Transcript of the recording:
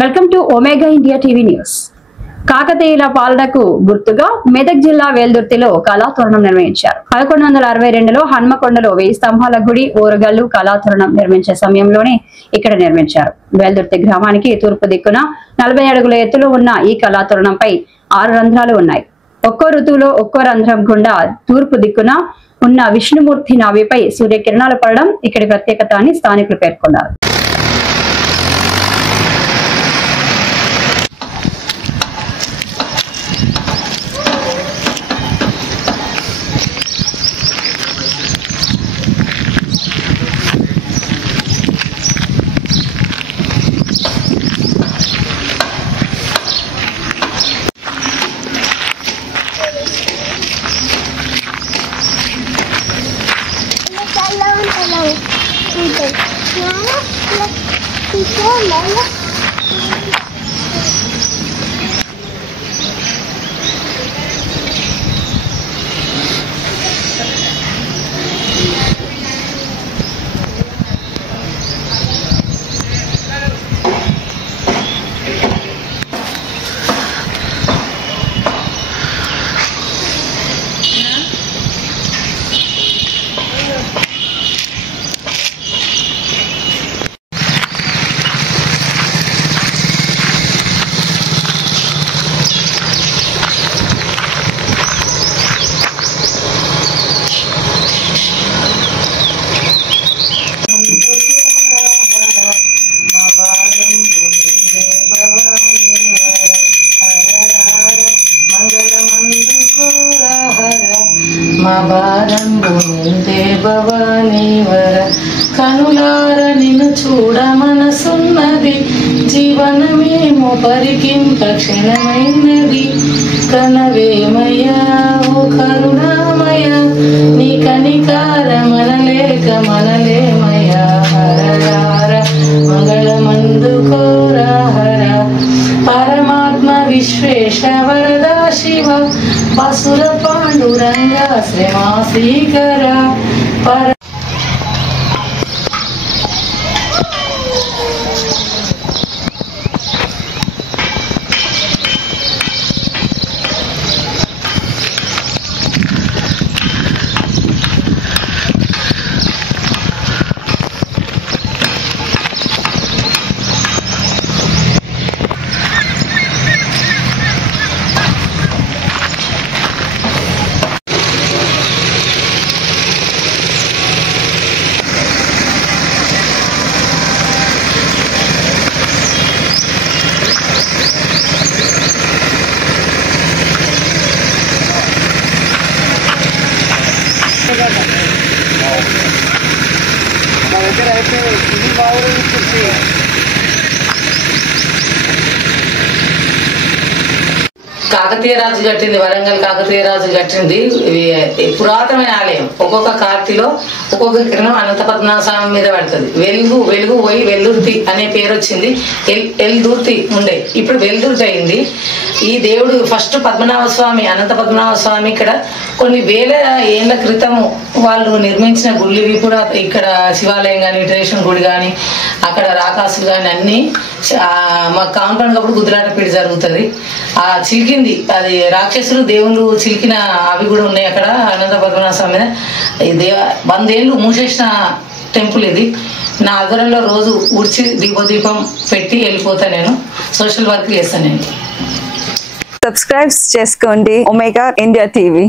Welcome to omega India TV news. కాకతీయుల పాలనకు గుర్తుగా మెదక్ జిల్లా వేల్దుర్తిలో కళాతోరణం నిర్వహించారు. 1162లో హన్మకొండలో 1000 స్తంభాల గుడి ఓరుగల్లు కళాతోరణం నిర్మించే సమయంలోనే ఇక్కడ నిర్మించారు. వేల్దుర్తి గ్రామానికి తూర్పు దిక్కున 40 అడుగుల ఎత్తులో ఉన్న ఈ కళాతోరణంపై 6 రంధ్రాలు ఉన్నాయి. ఒక్కో ఋతువులో ఒక్కో రంధ్రం గుండా తూర్పు దిక్కున ఉన్న విష్ణుమూర్తి నాభిపై సూర్యకిరణాలు పడడం ఇక్కడి ప్రత్యేకత అని స్థానికులు పేర్కొన్నారు. కనులార నిన్ను చూడ మనసున్నది, జీవనమేమో పరికింప క్షణమైనది. కనవేమయ్యా ఓ కరుణామయ, నీ కనికార మనలేక మనలేమయ్యా. హరహార మంగళమందుకోరా హర, పరమాత్మ విశ్వేశ వరదా శివ, బసుర పాండురంగ శ్రీమాశ్రీకర పర. కాకతీయ రాజు కట్టింది, వరంగల్ కాకతీయ రాజు కట్టింది. పురాతనమైన ఆలయం. ఒక్కొక్క కార్తీలో ఒక్కొక్క కిరణం అనంత పద్మనాభ స్వామి మీద పడుతుంది. వెలుగు పోయి వెల్దుర్తి అనే పేరు వచ్చింది. ఎల్దుర్తి ఉండే, ఇప్పుడు వెల్దుర్తి అయింది. ఈ దేవుడు ఫస్ట్ పద్మనాభ స్వామి, అనంత పద్మనాభ స్వామి ఇక్కడ కొన్ని వేల ఏళ్ల క్రితము వాళ్ళు నిర్మించిన గుళ్ళివి కూడా. ఇక్కడ శివాలయం కానీ, ట్రేషన్ గుడి కానీ, అక్కడ రాకాసులు కానీ అన్ని మా కాంపౌండ్ అప్పుడు గుద్దులాట పీడి జరుగుతుంది. ఆ చిలికింది అది రాక్షసులు దేవుళ్ళు చిలికిన అవి కూడా ఉన్నాయి అక్కడ అనంత పద్మనాభ స్వామి మీద. 100 ఏళ్ళు మూసేసిన టెంపుల్ ఇది. నా ఆధ్వర్యంలో రోజు ఉడిచి దీపం పెట్టి వెళ్ళిపోతా. నేను సోషల్ వర్క్ చేస్తాను. నేను సబ్స్క్రైబ్ చేసుకోండి ఒమేగా ఇండియా టీవీ.